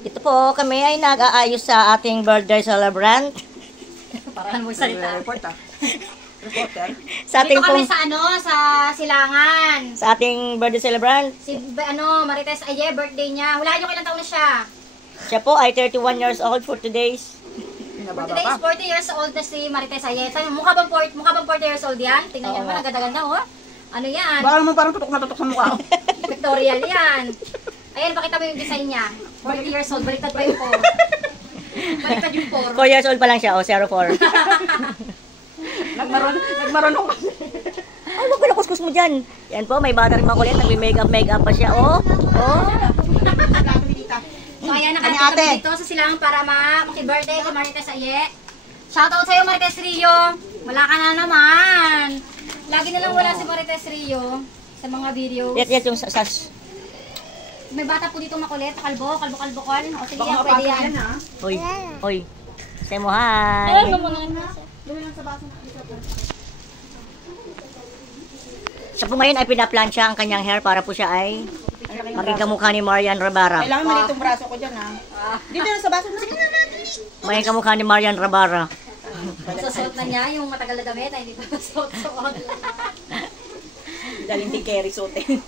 Ito po, kami ay nag-aayos sa ating birthday celebrant. Parahan mo salita. Reporter. Sa ating Dito kami pong, sa sa Silangan. sa ating birthday celebrant. Si Marites Aye, birthday niya. Hulaan niyo kailang taon na siya. Siya po ay 31 years old for today's. For today is 40 years old na si Marites Aye. Mukha bang 40 years old yan? Tingnan niyo naman, ang ganda-ganda oh. Ano yan? Baka naman parang tutok na tutok sa mukha. Victorial yan. Ayan, pakita mo yung design niya. 40 years old, baliktad pa yung 4. Baliktad yung 4. 4 years old pa lang siya, o 04. Nagmarunong kasi. Ay, wag mo na kuskus mo dyan. Yan po, may bata rin makulit. Nag-makeup pa siya, oh. So ayan, nakatid kami dito sa Silangan para maki-birthday kay Marites Aye. Shoutout sa'yo, Marites Rio. Wala ka na naman. Lagi na lang wala si Marites Rio sa mga videos. Yes, yung sas. May bata po dito makulit, kalbo. O sige Baka yan, pwede yan. ha? Oy. Say mo hi. Siya po ngayon ay pinaplansya ang kanyang hair para po siya ay maging kamukha ni Marian Rabara. Kailangan mali itong braso ko dyan ha. Dito na sa baso. Sige na. Maging kamukha ni Marian Rabara. Susuot na niya yung matagal na damit ay hindi pa suot-suot. Daling din Kerry suotin.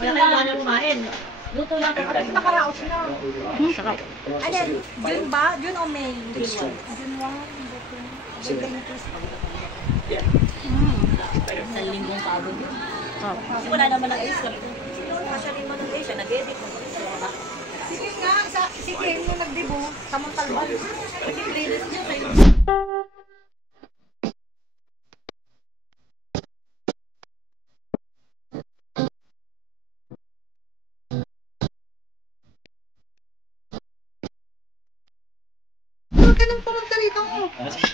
Wala kayong mga kumain. Luto lang ito. Nakaraos na. Sarap. Ano, June ba? June o May? June 1. Sa linggong pagod yun. Kasi wala naman ang ace. Masya rin mo ng ace. Nag-edit mo. Sige nga, si Kim yung nagdibo. Samantalban. Nag-release niya sa'yo.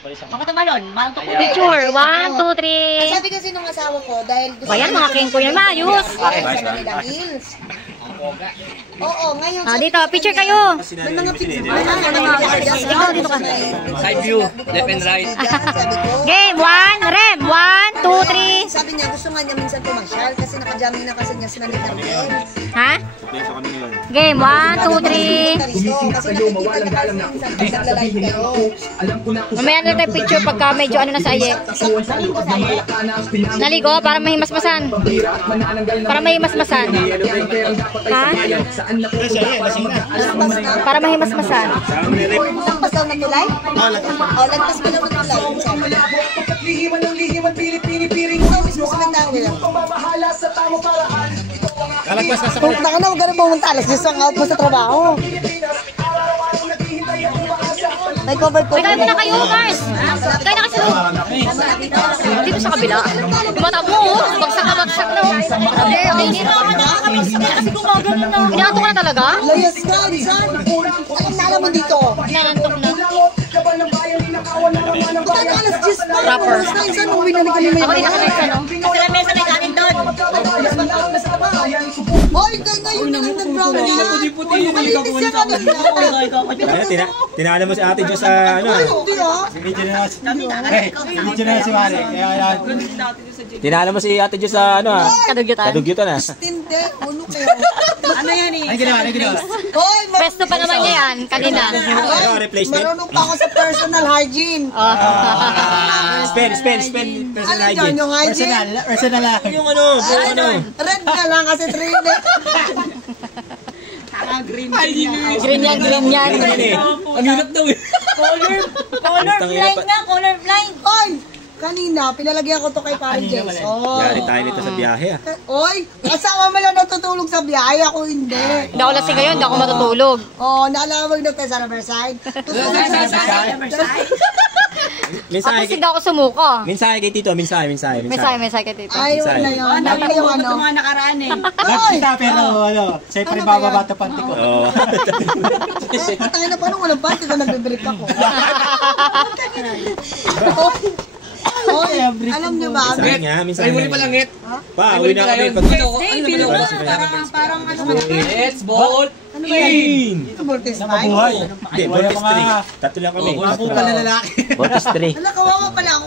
Bakit naman yun? Mantok ko. Picture, 1, 2, 3. Sabi kasi nung asawa ko, dahil gusto Bayan mga kengko yan, maayos. sa Manila Hills. Oo, ngayon. Dito, picture kayo. May mga picture. Ikaw, dito ka. Side view, left and right. Sabi ko. Game, 1, rem, 1, 2, 3. Sabi niya, gusto nga niya minsan pumasyal kasi nakajamming na kasi niya sila ni Carmen. Ha? Game, 1, 2, 3. Kasi nakikita niya kasi minsan pag nagla-live kayo. Mamaya na tayo picture pagka medyo ano na sa aye. Naligo para mahimasmasan. Para mahimasmasan. Ha? Para mahimasmasan. Lagpas daw na tulay? Lagpas ko daw na tulay. Ikaw mismo sa mandang nila. Lalagpas na sa Pumunta ka na, huwag ka na pumunta. Alas 10 ang out mo sa trabaho. May cover ko. Kaya na kayo, Mars. Kaya na kasi loob. Dito sa kabila. Mata mo, bagsak na bagsak na. Okay, hindi na. Kasi gumagano na. Inaantok ka na talaga? Layas ka, Rizan. Alam na alam mo dito. Inaantok na. Punta ka alas 10 Proper. Saan uwi na kami may Ako din naka-next ano. Kasi may mesa na kanin doon. Hoy, ngayon na lang nag-brown na. Malinis siya kanina. Ayan, tinalo mo si Ate Jo sa ano. Ay, hindi ah. Medyo na si Mare. Tinalo mo si Ate Jo sa ano ah. Kadugyutan. Kadugyutan ah. Tinde, ulo kayo. Ano yan eh? Ay, ginawa. Hoy, Pesto pa naman niya yan, kanina. Ano, replacement? marunong pa ako sa personal hygiene. Spell personal Ano dyan, hygiene. yung hygiene? Personal lang. Yung ano, ano. Red na lang kasi 3 days. Green yan, green yan. Ang hirap daw eh. Colorblind nga, colorblind. Hoy, kanina, pinalagyan ko to kay Parang James. Oh. Yari tayo nito sa biyahe ah. Oy, asawa mo lang natutulog sa biyahe, ako hindi. Hindi ako lasing ngayon, hindi ako matutulog. Oh, naalala mo yung sa Riverside? Tutulog sa Mensahe Tapos hindi ako sumuka. Mensahe kay Tito, mensahe. May sakit dito. Ay, wala yun. Ano yung ano? Mga nakaraan eh. Hoy! Pero ano, siyempre Ano ba yan? bababa ito panty ko. Oo. Patay na paano walang panty ko nagbe-break ako. Hoy, alam niyo ba? Mensahe nga, mensahe. Ay, muli pa lang hit. Pa, uwi na kami. Hey, biro na. Parang ano ba? Let's vote Ano ba yan? In! Ito, Mortis Hindi, Voltes 3. Tatlo lang kami. Mga pala lalaki. Voltes 3. Wala, kawawa pala ako.